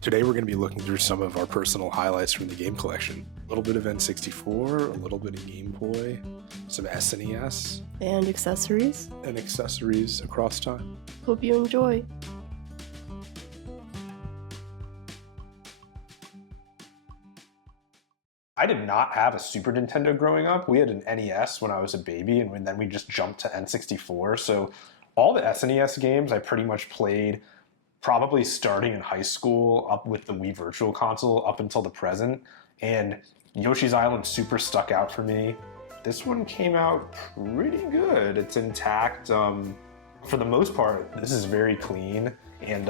Today we're going to be looking through some of our personal highlights from the game collection. A little bit of N64, a little bit of Game Boy, some SNES, and accessories. and accessories across time. Hope you enjoy. I did not have a Super Nintendo growing up. We had an NES when I was a baby, and then we just jumped to N64. So all the SNES games I pretty much played probably starting in high school up with the Wii Virtual Console up until the present. And Yoshi's Island super stuck out for me. This one came out pretty good. It's intact. For the most part, this is very clean, and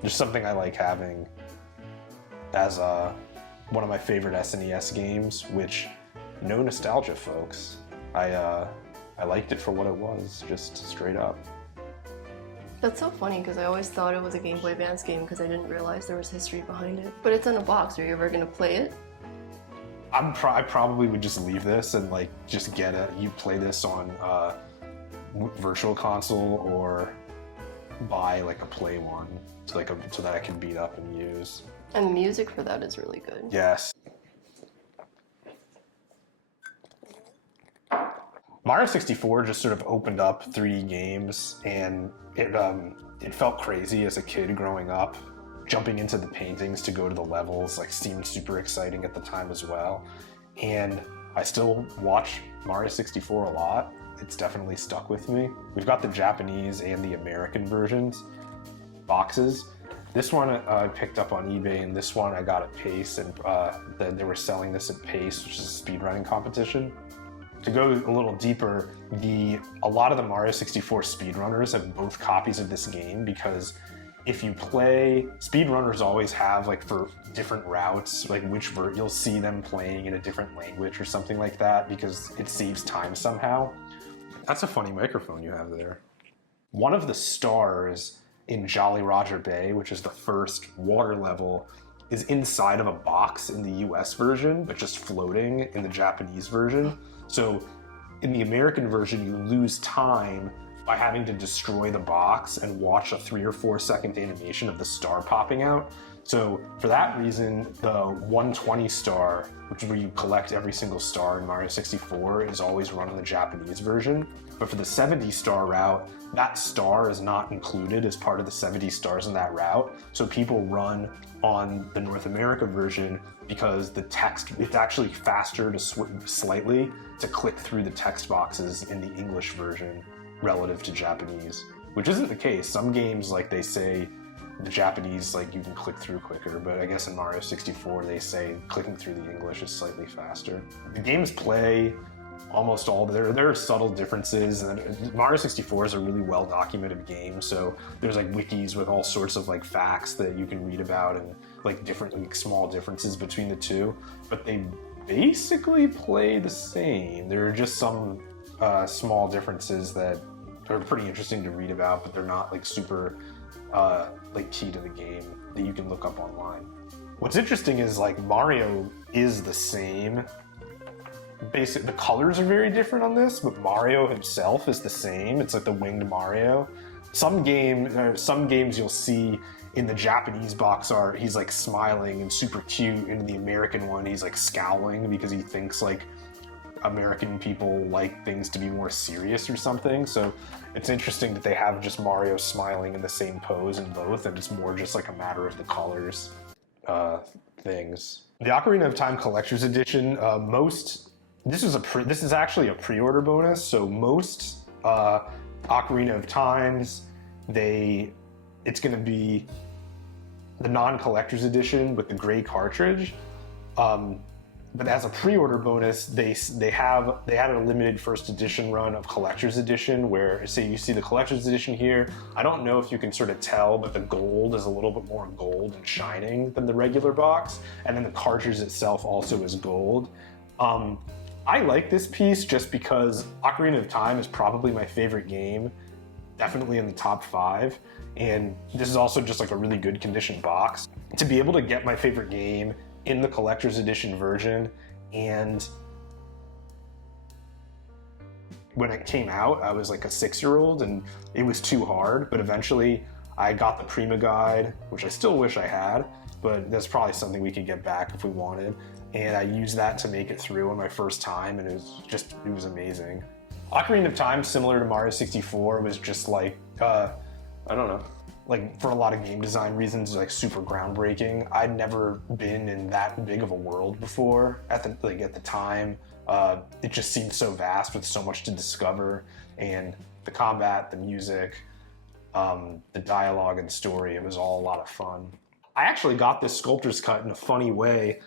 there's something I like having as one of my favorite SNES games, which, no nostalgia, folks. I liked it for what it was, just straight up. That's so funny because I always thought it was a Game Boy Advance game because I didn't realize there was history behind it. But it's in a box. Are you ever going to play it? I probably would just leave this and just get it. You play this on Virtual Console or buy a Play One so that I can beat up and use. And the music for that is really good. Yes. Mario 64 just sort of opened up 3D games, and it felt crazy as a kid growing up. Jumping into the paintings to go to the levels seemed super exciting at the time as well. And I still watch Mario 64 a lot. It's definitely stuck with me. We've got the Japanese and the American versions boxes. This one I picked up on eBay, and this one I got at Pace, and they were selling this at Pace, which is a speedrunning competition. To go a little deeper, a lot of the Mario 64 speedrunners have both copies of this game, because if you play, speedrunners always have for different routes, you'll see them playing in a different language or something like that, because it saves time somehow. That's a funny microphone you have there. One of the stars in Jolly Roger Bay, which is the first water level, is inside of a box in the US version, but just floating in the Japanese version. So in the American version, you lose time by having to destroy the box and watch a 3 or 4 second animation of the star popping out. So for that reason, the 120 star, which is where you collect every single star in Mario 64, is always run on the Japanese version. But for the 70 star route, that star is not included as part of the 70 stars in that route. So people run on the North America version because the text, it's actually faster to slightly to click through the text boxes in the English version relative to Japanese, which isn't the case. Some games, they say the Japanese, you can click through quicker, but I guess in Mario 64, they say clicking through the English is slightly faster. The games play almost all, there are subtle differences, and Mario 64 is a really well-documented game, so there's wikis with all sorts of facts that you can read about, and different small differences between the two, but they basically play the same. There are just some small differences that are pretty interesting to read about, but they're not super key to the game that you can look up online. What's interesting is Mario is the same. The colors are very different on this, but Mario himself is the same. It's the winged Mario. Some games you'll see in the Japanese box art, he's smiling and super cute. In the American one, he's scowling because he thinks American people like things to be more serious or something. So it's interesting that they have just Mario smiling in the same pose in both, and it's more just a matter of the colors things. The Ocarina of Time Collector's Edition, this is actually a pre-order bonus, so most Ocarina of Times, it's going to be the non-collector's edition with the gray cartridge. But as a pre-order bonus, they had a limited first edition run of collector's edition, where say you see the collector's edition here. I don't know if you can sort of tell, but the gold is a little bit more gold and shining than the regular box, and then the cartridge itself also is gold. I like this piece just because Ocarina of Time is probably my favorite game, definitely in the top 5, and this is also just a really good condition box. To be able to get my favorite game in the collector's edition version, and when it came out, I was a 6-year-old, and it was too hard, but eventually I got the Prima guide, which I still wish I had, but that's probably something we could get back if we wanted. And I used that to make it through on my first time, and it was amazing. Ocarina of Time, similar to Mario 64, was just like, I don't know, like for a lot of game design reasons, like super groundbreaking. I'd never been in that big of a world before at the time. It just seemed so vast with so much to discover, and the combat, the music, the dialogue and story, it was all a lot of fun. I actually got this sculptor's cut in a funny way.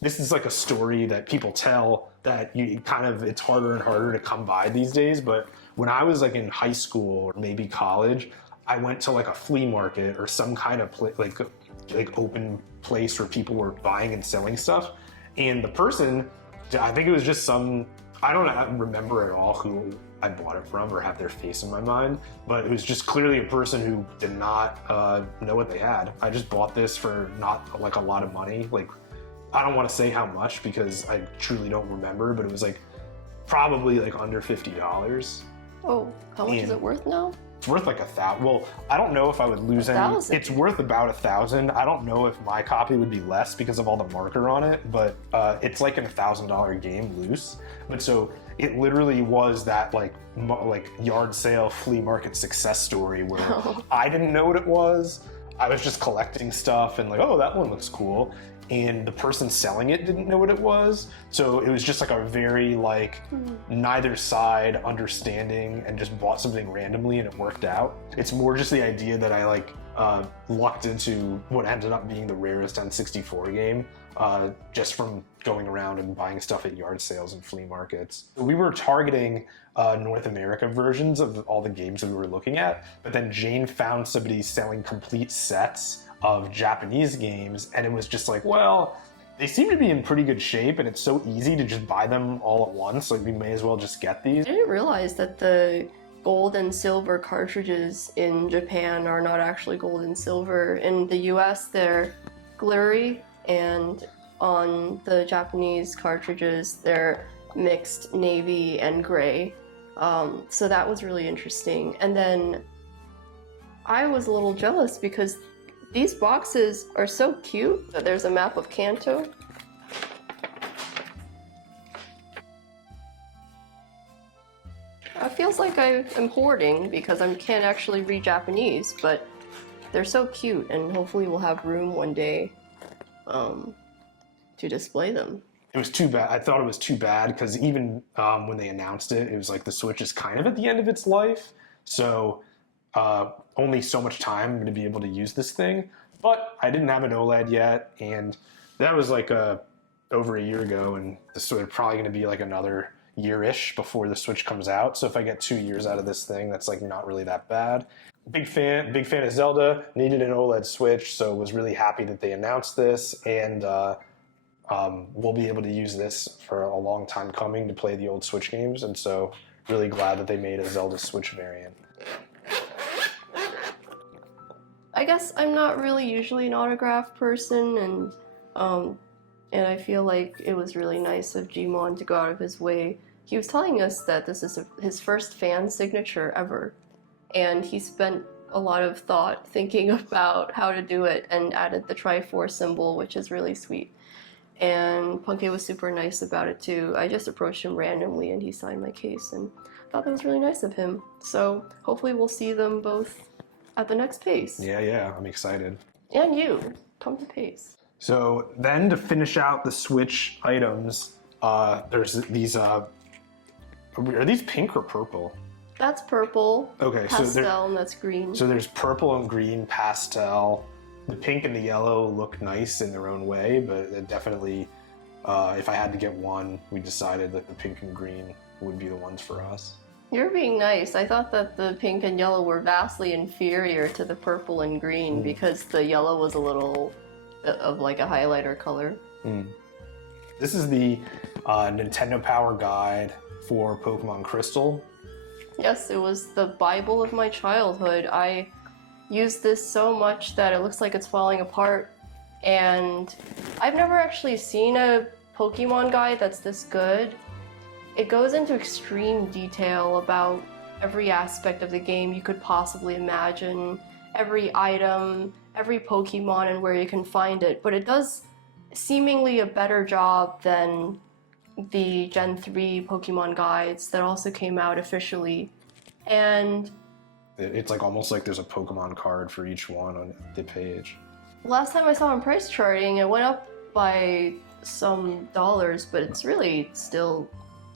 This is like a story that people tell that it's harder and harder to come by these days. But when I was like in high school or maybe college, I went to like a flea market or some kind of like open place where people were buying and selling stuff. And the person, I think it was just I don't remember at all who I bought it from or have their face in my mind, but it was just clearly a person who did not know what they had. I just bought this for not like a lot of money. Like, I don't want to say how much because I truly don't remember, but it was like probably like under $50. Oh, how much is it worth now? It's worth like $1,000. Well, I don't know if I would lose any. It's worth about $1,000. I don't know if my copy would be less because of all the marker on it, but it's like a $1,000 game loose. But so it literally was that like yard sale flea market success story where I didn't know what it was. I was just collecting stuff and like, oh, that one looks cool. And the person selling it didn't know what it was. So it was just like a very like neither side understanding and just bought something randomly and it worked out. It's more just the idea that I like lucked into what ended up being the rarest N64 game just from going around and buying stuff at yard sales and flea markets. We were targeting North America versions of all the games that we were looking at, but then Jane found somebody selling complete sets of Japanese games, and it was just like, well, they seem to be in pretty good shape, and it's so easy to just buy them all at once, like we may as well just get these. I didn't realize that the gold and silver cartridges in Japan are not actually gold and silver. In the US, they're glittery, and on the Japanese cartridges, they're mixed navy and gray. So that was really interesting. And then I was a little jealous because these boxes are so cute. There's a map of Kanto. It feels like I'm hoarding because I can't actually read Japanese, but they're so cute, and hopefully we'll have room one day to display them. It was too bad. I thought it was too bad because even when they announced it, it was like the Switch is kind of at the end of its life. So only so much time I'm going to be able to use this thing. But I didn't have an OLED yet, and that was like over a year ago, and this is probably going to be like another year-ish before the Switch comes out. So if I get 2 years out of this thing, that's like not really that bad. Big fan of Zelda, needed an OLED Switch, so was really happy that they announced this, and we'll be able to use this for a long time coming to play the old Switch games, and so really glad that they made a Zelda Switch variant. I guess I'm not really usually an autograph person, and I feel like it was really nice of Gmon to go out of his way. He was telling us that this is his first fan signature ever, and he spent a lot of thought thinking about how to do it and added the Triforce symbol, which is really sweet. And Punkei was super nice about it too. I just approached him randomly and he signed my case, and I thought that was really nice of him. So hopefully we'll see them both at the next PACE. Yeah, I'm excited. And you, come to PACE. So then to finish out the Switch items, there's these, are these pink or purple? That's purple, okay, pastel, and that's green. So there's purple and green pastel. The pink and the yellow look nice in their own way, but it definitely, if I had to get one, we decided that the pink and green would be the ones for us. You're being nice. I thought that the pink and yellow were vastly inferior to the purple and green because the yellow was a little of like a highlighter color. This is the Nintendo Power Guide for Pokemon Crystal. Yes, it was the Bible of my childhood. I used this so much that it looks like it's falling apart, and I've never actually seen a Pokemon guide that's this good. It goes into extreme detail about every aspect of the game you could possibly imagine, every item, every Pokemon, and where you can find it. But it does seemingly a better job than the Gen 3 Pokemon guides that also came out officially. And It's like almost like there's a Pokemon card for each one on the page. last time I saw in price charting, it went up by some dollars, but it's really still,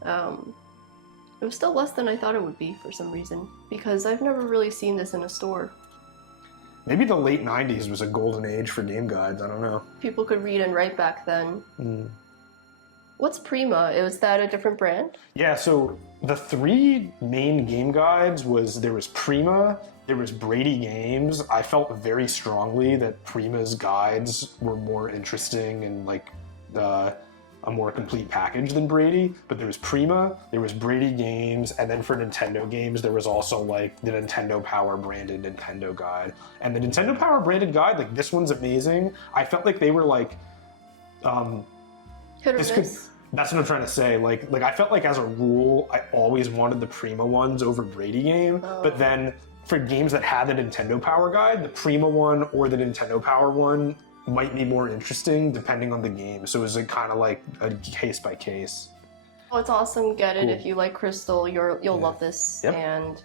it was still less than I thought it would be for some reason, because I've never really seen this in a store. Maybe the late 90s was a golden age for game guides, I don't know. People could read and write back then. What's Prima? Was that a different brand? Yeah, so the three main game guides there was Prima, there was Brady Games. I felt very strongly that Prima's guides were more interesting and like a more complete package than Brady. But there was Prima, there was Brady Games, and then for Nintendo games there was also like the Nintendo Power branded Nintendo guide. And the Nintendo Power branded guide, like this one's amazing. I felt like they were like Hit or miss? That's what I'm trying to say. Like I felt like as a rule, I always wanted the Prima ones over Brady game. But then for games that had the Nintendo Power guide, the Prima one or the Nintendo Power one might be more interesting depending on the game. So it was kind of like a case by case. Oh, it's awesome. Get it. Cool. If you like Crystal, you'll love this. Yep. And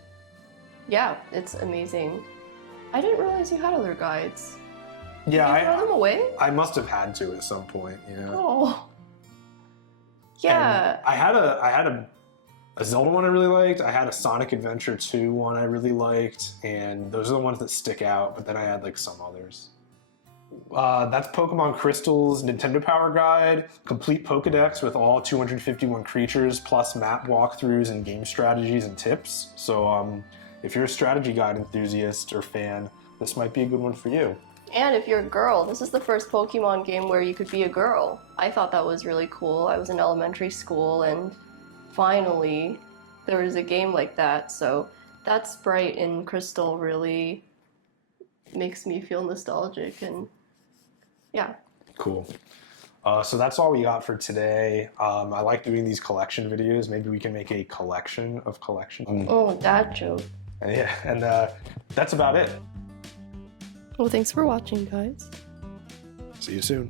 yeah, it's amazing. I didn't realize you had other guides. Yeah, Did you throw them away? I must have had to at some point. Yeah. Oh. Yeah. And I had a Zelda one I really liked. I had a Sonic Adventure 2 one I really liked, and those are the ones that stick out. But then I had like some others. That's Pokemon Crystal's Nintendo Power Guide, complete Pokedex with all 251 creatures, plus map walkthroughs and game strategies and tips. So if you're a strategy guide enthusiast or fan, this might be a good one for you. And if you're a girl, this is the first Pokemon game where you could be a girl. I thought that was really cool. I was in elementary school, and finally there was a game like that. So that sprite in Crystal really makes me feel nostalgic, and yeah. Cool. So that's all we got for today. I like doing these collection videos. Maybe we can make a collection of collections. Oh, that joke. Yeah, and that's about it. Well, thanks for watching, guys. See you soon.